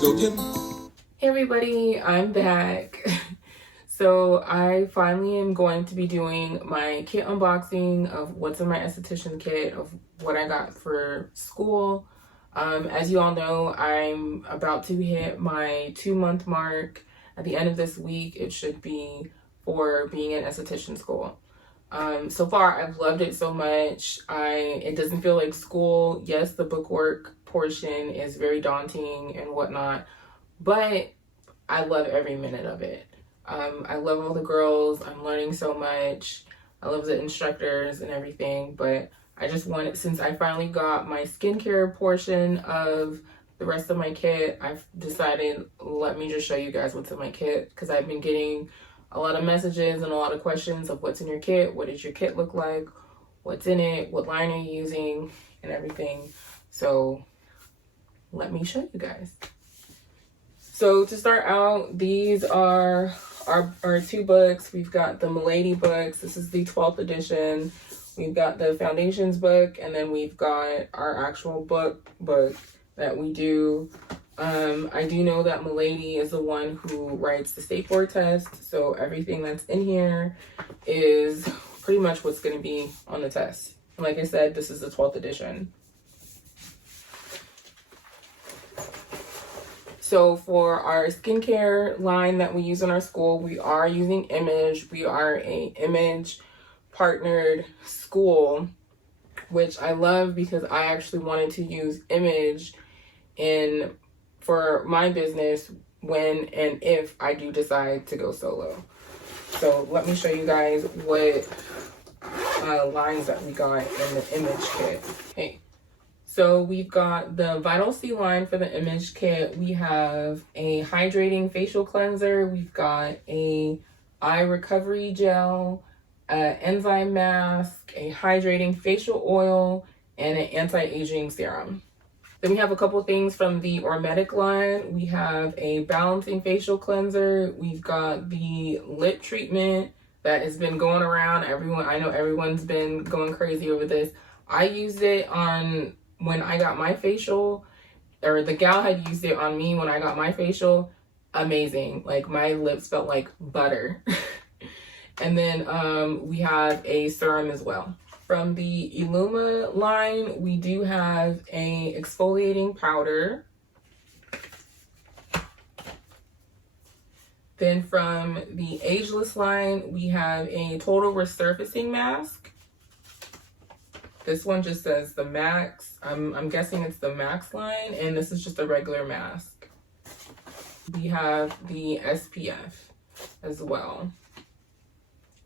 go get 'em. Hey everybody, I'm back. So I finally am going to be doing my kit unboxing of what's in my esthetician kit, of what I got for school. As you all know, I'm about to hit my 2-month mark. At the end of this week, it should be for being in esthetician school. So far, I've loved it so much. It doesn't feel like school. Yes, the bookwork portion is very daunting and whatnot, but I love every minute of it. I love all the girls. I'm learning so much. I love the instructors and everything, but I just wanted, since I finally got my skincare portion of the rest of my kit, I've decided, let me just show you guys what's in my kit, because I've been getting a lot of messages and a lot of questions of what's in your kit, what does your kit look like, what's in it, what line are you using, and everything. So let me show you guys. So to start out, these are our 2 books. We've got the Milady books. This is the 12th edition. We've got the Foundations book, and then we've got our actual book that we do. I do know that Milady is the one who writes the state board test, so everything that's in here is pretty much what's going to be on the test. Like I said, this is the 12th edition. So for our skincare line that we use in our school, we are using Image. We are a Image partnered school, which I love because I actually wanted to use Image for my business when and if I do decide to go solo. So let me show you guys what lines that we got in the Image kit. Okay. So we've got the Vital C line for the Image kit. We have a hydrating facial cleanser. We've got a eye recovery gel, enzyme mask, a hydrating facial oil, and an anti-aging serum. Then we have a couple things from the Ormedic line. We have a balancing facial cleanser. We've got the lip treatment that has been going around. I know everyone's been going crazy over this. I used it on when I got my facial, or the gal had used it on me when I got my facial. Amazing. Like, my lips felt like butter. And then we have a serum as well. From the Illuma line, we do have a exfoliating powder. Then from the Ageless line, we have a total resurfacing mask. This one just says the Max. I'm guessing it's the Max line, and this is just a regular mask. We have the SPF as well.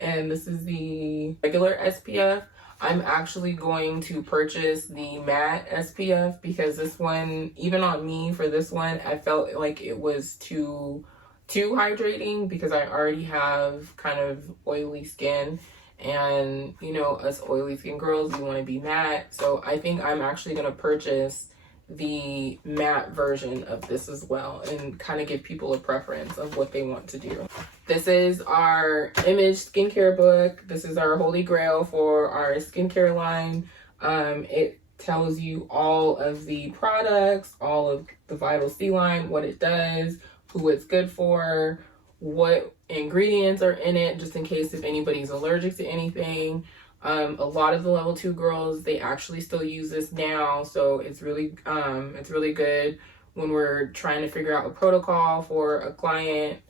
And this is the regular SPF. I'm actually going to purchase the matte SPF because this one, even on me for this one, I felt like it was too hydrating because I already have kind of oily skin. And, you know, us oily skin girls, we want to be matte. So I think I'm actually going to purchase the matte version of this as well and kind of give people a preference of what they want to do. This is our Image skincare book. This is our holy grail for our skincare line. It tells you all of the products, all of the Vital C line, what it does, who it's good for, what ingredients are in it, just in case if anybody's allergic to anything. A lot of the level 2 girls, they actually still use this now, so it's really good when we're trying to figure out a protocol for a client.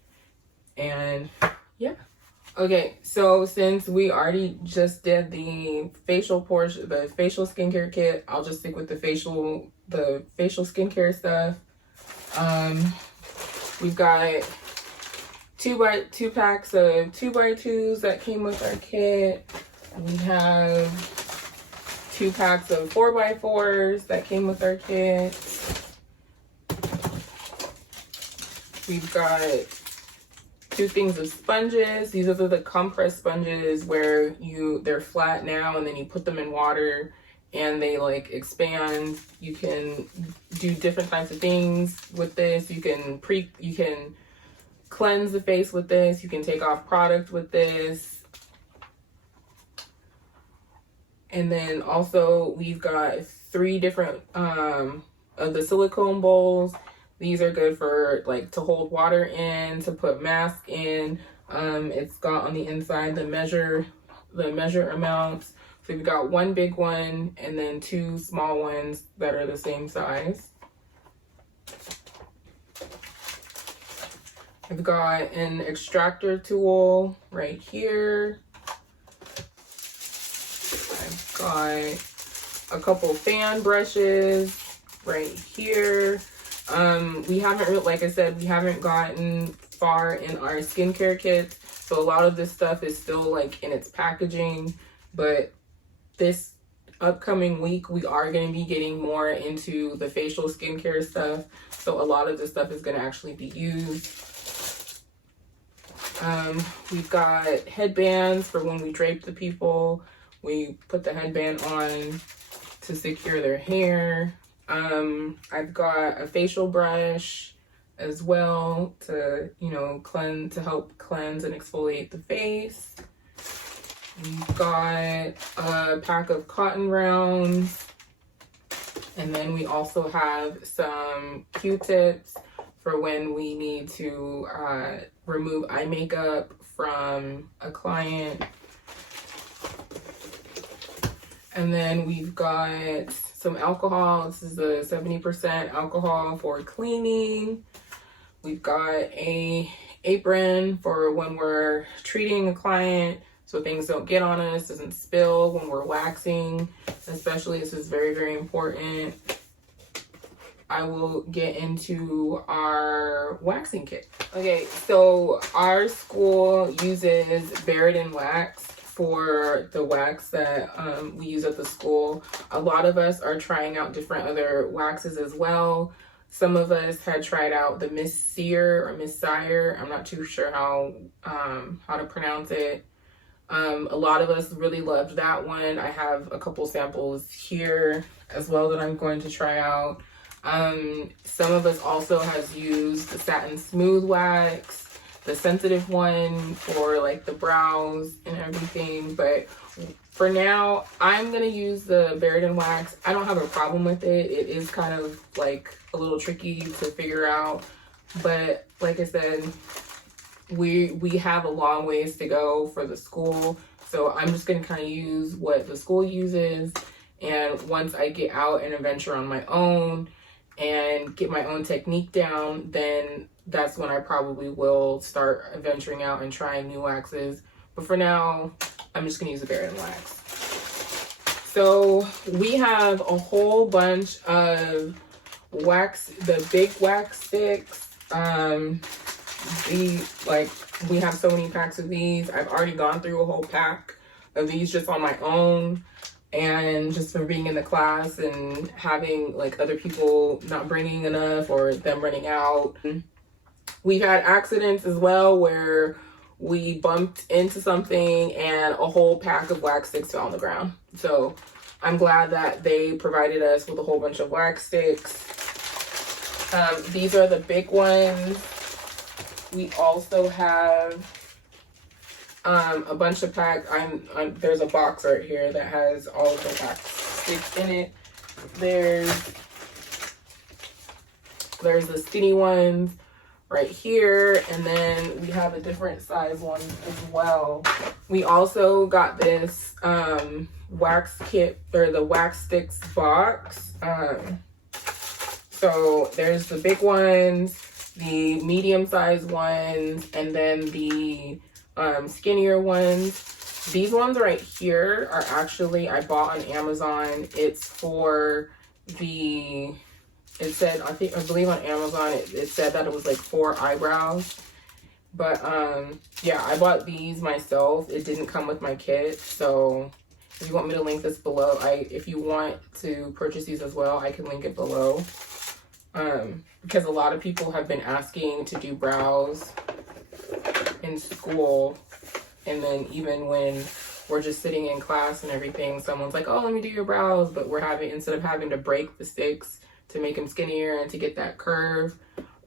And yeah. Okay, so since we already just did the facial portion, the facial skincare kit, I'll just stick with the facial skincare stuff. We've got 2 packs of 2x2s that came with our kit. We have 2 packs of 4x4s that came with our kit. We've got 2 things of sponges. These are the compress sponges where they're flat now and then you put them in water and they like expand. You can do different types of things with this. You can cleanse the face with this. You can take off product with this. And then also we've got 3 different of the silicone bowls. These are good for like to hold water in, to put mask in. It's got on the inside the measure amounts. So we've got one big one and then two small ones that are the same size. I've got an extractor tool right here. I've got a couple fan brushes right here. We haven't, like I said, we haven't gotten far in our skincare kits, so a lot of this stuff is still like in its packaging, but this upcoming week we are going to be getting more into the facial skincare stuff, so a lot of this stuff is going to actually be used. We've got headbands for when we drape the people. We put the headband on to secure their hair. I've got a facial brush as well to, you know, cleanse, to help cleanse and exfoliate the face. We've got a pack of cotton rounds. And then we also have some Q-tips for when we need to remove eye makeup from a client. And then we've got some alcohol. This is the 70% alcohol for cleaning. We've got a apron for when we're treating a client so things don't get on us, doesn't spill when we're waxing. Especially, this is very, very important. I will get into our waxing kit. Okay, so our school uses Buried wax for the wax that we use at the school. A lot of us are trying out different other waxes as well. Some of us had tried out the Miss Sear or Miss Sire. I'm not too sure how to pronounce it. A lot of us really loved that one. I have a couple samples here as well that I'm going to try out. Some of us also has used the Satin Smooth Wax, the sensitive one for like the brows and everything, but for now I'm gonna use the Buried wax. I don't have a problem with it. It is kind of like a little tricky to figure out, but like I said, we have a long ways to go for the school, so I'm just gonna kind of use what the school uses, and once I get out and adventure on my own and get my own technique down, then that's when I probably will start venturing out and trying new waxes. But for now, I'm just gonna use the Buried wax. So we have a whole bunch of wax, the big wax sticks. We have so many packs of these. I've already gone through a whole pack of these just on my own, and just from being in the class and having like other people not bringing enough or them running out. We've had accidents as well where we bumped into something and a whole pack of wax sticks fell on the ground. So I'm glad that they provided us with a whole bunch of wax sticks. These are the big ones. We also have a bunch of packs. There's a box right here that has all of the wax sticks in it. There's the skinny ones right here, and then we have a different size one as well. We also got this wax kit, or the wax sticks box. So there's the big ones, the medium-sized ones, and then the skinnier ones. These ones right here are actually, I bought on Amazon. It's for the, it said, I believe on Amazon it said that it was like 4 eyebrows, but yeah, I bought these myself. It didn't come with my kit, so if you want me to link this below, if you want to purchase these as well, I can link it below. Because a lot of people have been asking to do brows in school, and then even when we're just sitting in class and everything, someone's like, oh, let me do your brows, but instead of having to break the sticks to make them skinnier and to get that curve,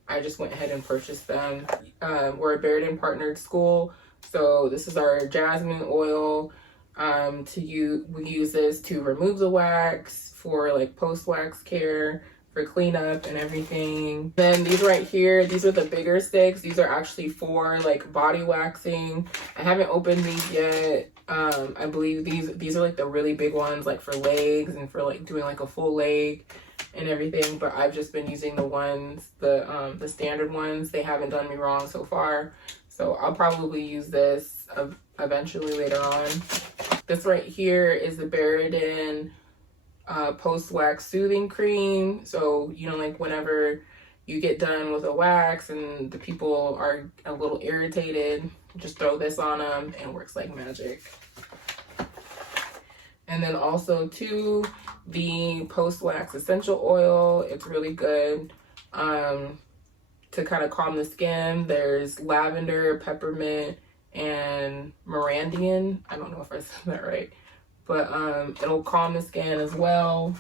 I just went ahead and purchased them. We're a Buried partnered school, so this is our jasmine oil. We use this to remove the wax for like post-wax care for cleanup and everything. Then these right here, these are the bigger sticks. These are actually for like body waxing. I haven't opened these yet. I believe these are like the really big ones, like for legs and for like doing like a full leg and everything. But I've just been using the ones, the standard ones. They haven't done me wrong so far. So I'll probably use this eventually later on. This right here is the Buridan post-wax soothing cream. So, you know, like whenever you get done with a wax and the people are a little irritated, just throw this on them and it works like magic. And then also too, the post-wax essential oil. It's really good to kind of calm the skin. There's lavender, peppermint, and Morandian. I don't know if I said that right, but it'll calm the skin as well.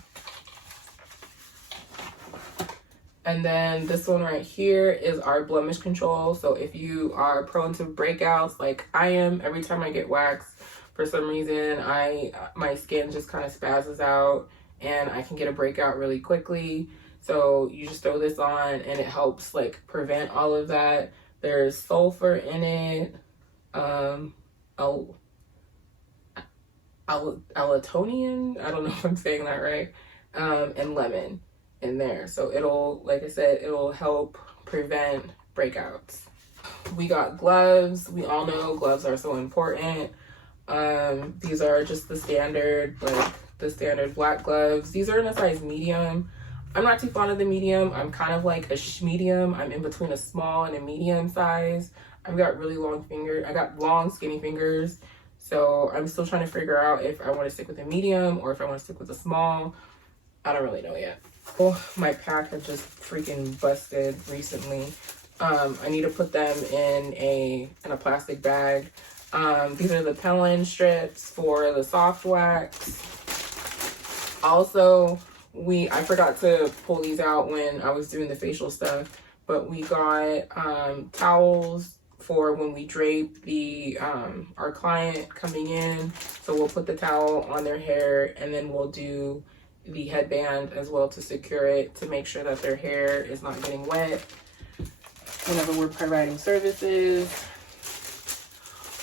And then this one right here is our blemish control. So if you are prone to breakouts like I am, every time I get waxed, for some reason, my skin just kind of spazzes out and I can get a breakout really quickly. So you just throw this on and it helps like prevent all of that. There's sulfur in it, allantoin, I don't know if I'm saying that right, and lemon in there. So it'll, like I said, it'll help prevent breakouts. We got gloves. We all know gloves are so important. These are just the standard, like the standard black gloves. These are in a size medium. I'm not too fond of the medium. I'm kind of like a medium. I'm in between a small and a medium size. I've got really long fingers. I got long skinny fingers. So I'm still trying to figure out if I want to stick with a medium or if I want to stick with a small. I don't really know yet. Oh, my pack has just freaking busted recently. I need to put them in a plastic bag. These are the Pellin strips for the soft wax. Also, I forgot to pull these out when I was doing the facial stuff, but we got towels for when we drape the our client coming in. So we'll put the towel on their hair and then we'll do the headband as well to secure it, to make sure that their hair is not getting wet whenever we're providing services.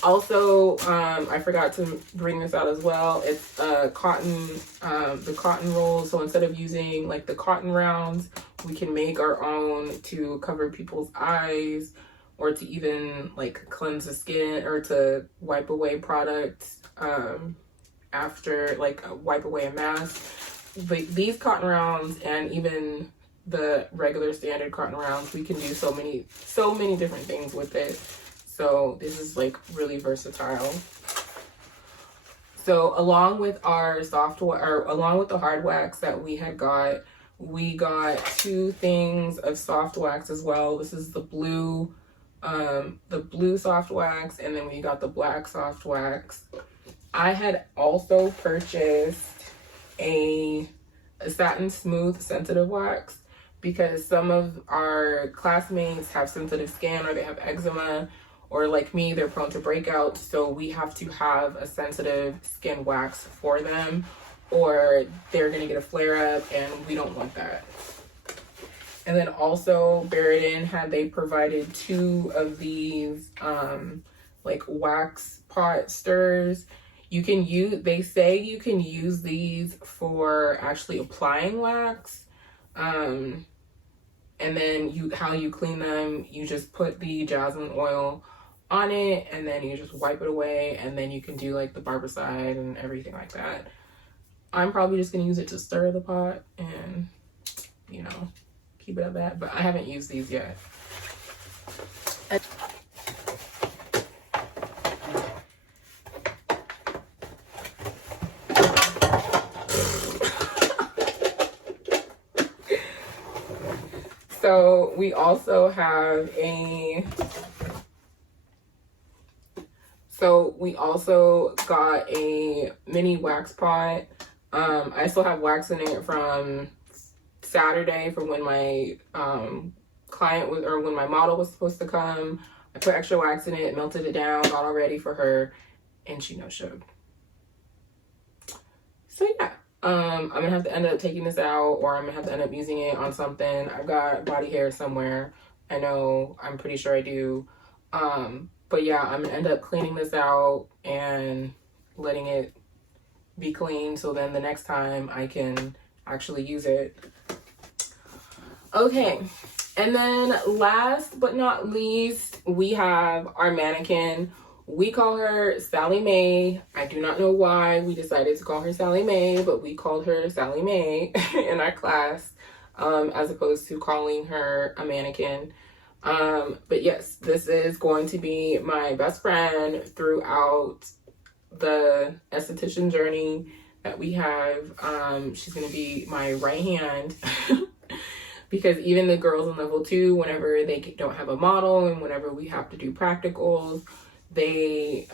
Also, I forgot to bring this out as well. It's cotton, the cotton rolls. So instead of using like the cotton rounds, we can make our own to cover people's eyes or to even like cleanse the skin or to wipe away products after, like wipe away a mask. Like these cotton rounds and even the regular standard cotton rounds, we can do so many different things with it. So this is like really versatile. So along with our along with the hard wax that we had got, we got 2 things of soft wax as well. This is the blue soft wax, and then we got the black soft wax. I had also purchased a satin smooth sensitive wax because some of our classmates have sensitive skin or they have eczema, or like me, they're prone to breakouts. So we have to have a sensitive skin wax for them or they're gonna get a flare up and we don't want that. And then also Buridan they provided 2 of these like wax pot stirrers. You can they say you can use these for actually applying wax. And then how you clean them, you just put the jasmine oil on it and then you just wipe it away, and then you can do like the barbicide and everything like that. I'm probably just gonna use it to stir the pot and, you know, keep it at that, but I haven't used these yet. So we also have got a mini wax pot. I still have wax in it from Saturday from when my when my model was supposed to come. I put extra wax in it, melted it down, got all ready for her, and she no-showed. So yeah, I'm gonna have to end up taking this out, or I'm gonna have to end up using it on something. I've got body hair somewhere. I know, I'm pretty sure I do. But yeah, I'm gonna end up cleaning this out and letting it be clean, so then the next time I can actually use it. Okay, and then last but not least, we have our mannequin. We call her Sally Mae. I do not know why we decided to call her Sally Mae, but we called her Sally Mae in our class, as opposed to calling her a mannequin. But yes, this is going to be my best friend throughout the esthetician journey that we have. She's going to be my right hand. Because even the girls in level 2, whenever they don't have a model and whenever we have to do practicals, they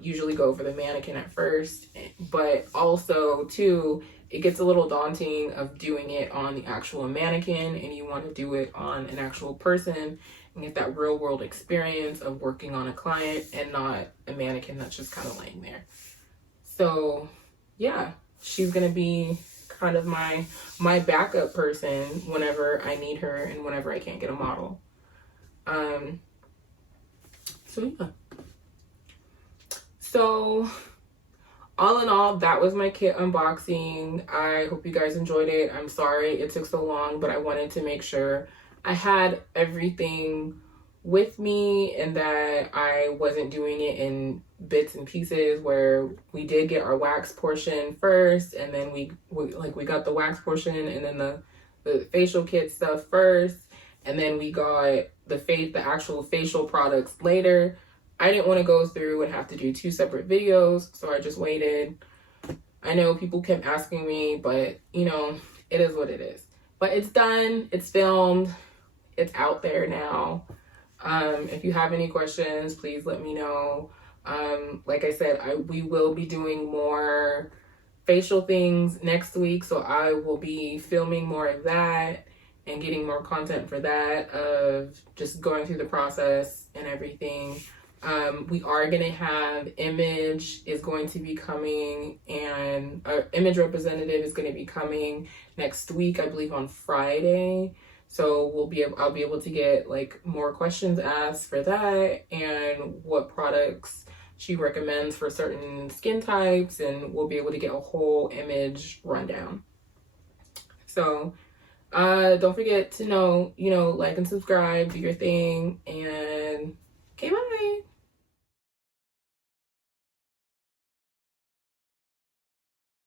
usually go for the mannequin at first. But also, too, it gets a little daunting of doing it on the actual mannequin, and you want to do it on an actual person and get that real world experience of working on a client and not a mannequin that's just kind of laying there. So yeah, she's going to be kind of my backup person whenever I need her and whenever I can't get a model. So yeah. So all in all, that was my kit unboxing. I hope you guys enjoyed it. I'm sorry it took so long, but I wanted to make sure I had everything with me and that I wasn't doing it in bits and pieces, where we did get our wax portion first, and then we got the wax portion and then the facial kit stuff first, and then we got the actual facial products later. I didn't want to go through and have to do 2 separate videos, so I just waited. I know people kept asking me, but you know, it is what it is. But it's done, it's filmed, it's out there now. If you have any questions, please let me know. Like I said, we will be doing more facial things next week, so I will be filming more of that and getting more content for that, of just going through the process and everything. We are going to have Image is going to be coming, and our Image representative is going to be coming next week, I believe on Friday. So I'll be able to get like more questions asked for that, and what products she recommends for certain skin types, and we'll be able to get a whole Image rundown. So don't forget to like and subscribe, do your thing, and okay, bye.